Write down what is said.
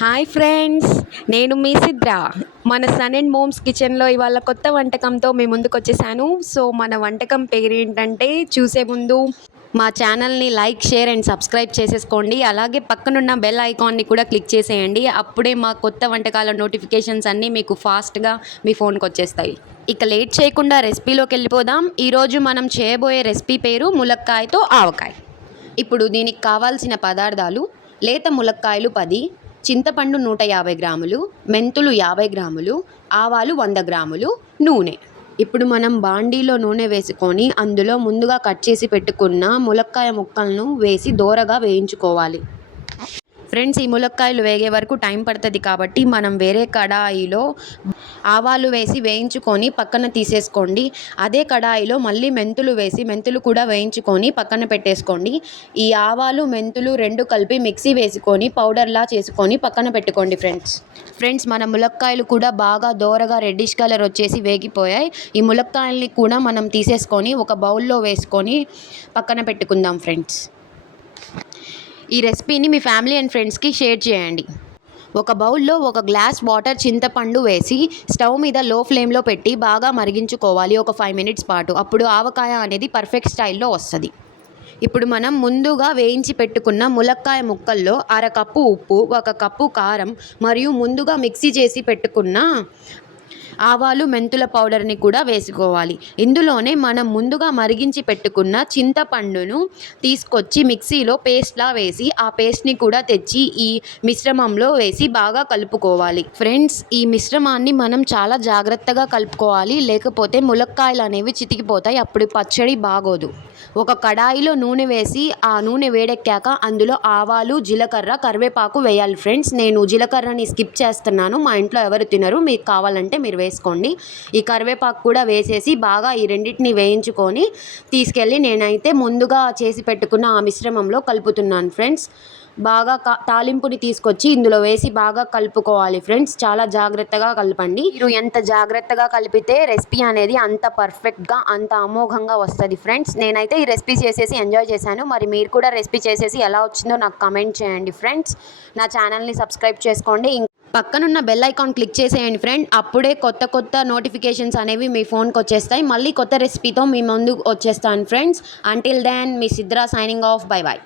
Hi friends, నేను మీ సిద్ర. మన sun and moms కిచెన్లో ఇవాళ కొత్త వంటకంతో మీ ముందుకు వచ్చేసాను. సో మన వంటకం పేరు ఏంటంటే, చూసే ముందు మా ఛానల్ని లైక్, షేర్ అండ్ సబ్స్క్రైబ్ చేసేసుకోండి. అలాగే పక్కనున్న బెల్ ఐకాన్ని కూడా క్లిక్ చేసేయండి. అప్పుడే మా కొత్త వంటకాల నోటిఫికేషన్స్ అన్నీ మీకు ఫాస్ట్గా మీ ఫోన్కి వచ్చేస్తాయి. ఇక లేట్ చేయకుండా రెసిపీలోకి వెళ్ళిపోదాం. ఈరోజు మనం చేయబోయే రెసిపీ పేరు ములక్కాయతో ఆవకాయ. ఇప్పుడు దీనికి కావాల్సిన పదార్థాలు: లేత ములక్కాయలు 10, చింతపండు 150 గ్రాములు, మెంతులు 50 గ్రాములు, ఆవాలు 100 గ్రాములు, నూనె. ఇప్పుడు మనం బాండీలో నూనె వేసుకొని అందులో ముందుగా కట్ చేసి పెట్టుకున్న ములక్కాయ ముక్కలను వేసి దోరగా వేయించుకోవాలి. ఫ్రెండ్స్, ఈ ములక్కాయలు వేగే వరకు టైం పడుతుంది కాబట్టి మనం వేరే కడాయిలో ఆవాలు వేసి వేయించుకొని పక్కన తీసేసుకోండి. అదే కడాయిలో మళ్ళీ మెంతులు వేసి మెంతులు కూడా వేయించుకొని పక్కన పెట్టేసుకోండి. ఈ ఆవాలు, మెంతులు రెండు కలిపి మిక్సీ వేసుకొని పౌడర్లా చేసుకొని పక్కన పెట్టుకోండి. ఫ్రెండ్స్, మన ములక్కాయలు కూడా బాగా దోరగా రెడ్డిష్ కలర్ వచ్చేసి వేగిపోయాయి. ఈ ములక్కాయల్ని కూడా మనం తీసేసుకొని ఒక బౌల్లో వేసుకొని పక్కన పెట్టుకుందాం. ఫ్రెండ్స్, ఈ రెసిపీని మీ ఫ్యామిలీ అండ్ ఫ్రెండ్స్కి షేర్ చేయండి. ఒక బౌల్లో 1 గ్లాస్ వాటర్, చింతపండు వేసి స్టవ్ మీద లో ఫ్లేమ్లో పెట్టి బాగా మరిగించుకోవాలి ఒక 5 మినిట్స్ పాటు. అప్పుడు ఆవకాయ అనేది పర్ఫెక్ట్ స్టైల్లో వస్తుంది. ఇప్పుడు మనం ముందుగా వేయించి పెట్టుకున్న ములక్కాయ ముక్కల్లో 1/2 కప్పు ఉప్పు, 1 కప్పు కారం మరియు ముందుగా మిక్సీ చేసి పెట్టుకున్న ఆవాలు, మెంతుల పౌడర్ని కూడా వేసుకోవాలి. ఇందులోనే మనం ముందుగా మరిగించి పెట్టుకున్న చింతపండును తీసుకొచ్చి మిక్సీలో పేస్ట్లా వేసి ఆ పేస్ట్ని కూడా తెచ్చి ఈ మిశ్రమంలో వేసి బాగా కలుపుకోవాలి. ఫ్రెండ్స్, ఈ మిశ్రమాన్ని మనం చాలా జాగ్రత్తగా కలుపుకోవాలి, లేకపోతే ములక్కాయలు అనేవి చితికిపోతాయి. అప్పుడు పచ్చడి బాగోదు. ఒక కడాయిలో నూనె వేసి ఆ నూనె వేడెక్కాక అందులో ఆవాలు, జీలకర్ర, కరివేపాకు వేయాలి. ఫ్రెండ్స్, నేను జీలకర్రని స్కిప్ చేస్తున్నాను. మా ఇంట్లో ఎవరు తినరు, మీకు కావాలంటే మీరు వేసుకోండి. ఈ కరివేపాకు కూడా వేసేసి బాగా ఈ రెండింటిని వేయించుకొని తీసుకెళ్ళి నేనైతే ముందుగా చేసి పెట్టుకున్న ఆ మిశ్రమంలో కలుపుతున్నాను. ఫ్రెండ్స్, బాగా తాలింపుని తీసుకొచ్చి ఇందులో వేసి బాగా కలుపుకోవాలి. ఫ్రెండ్స్, చాలా జాగ్రత్తగా కలపండి. మీరు ఎంత జాగ్రత్తగా కలిపితే రెసిపీ అనేది అంత పర్ఫెక్ట్గా, అంత అమోఘంగా వస్తుంది. ఫ్రెండ్స్, నేనైతే ఈ రెసిపీ చేసేసి ఎంజాయ్ చేశాను. మరి మీరు కూడా రెసిపీ చేసేసి ఎలా వచ్చిందో నాకు కమెంట్ చేయండి. ఫ్రెండ్స్, నా ఛానల్ని సబ్స్క్రైబ్ చేసుకోండి. పక్కనున్న బెల్ ఐకాన్ క్లిక్ చేసేయండి. ఫ్రెండ్, అప్పుడే కొత్త నోటిఫికేషన్స్ అనేవి మీ ఫోన్కి వచ్చేస్తాయి. మళ్ళీ కొత్త రెసిపీతో మీ ముందుకు వచ్చేస్తాను. ఫ్రెండ్స్, అంటిల్ దెన్ మీ Sidra signing off. Bye bye.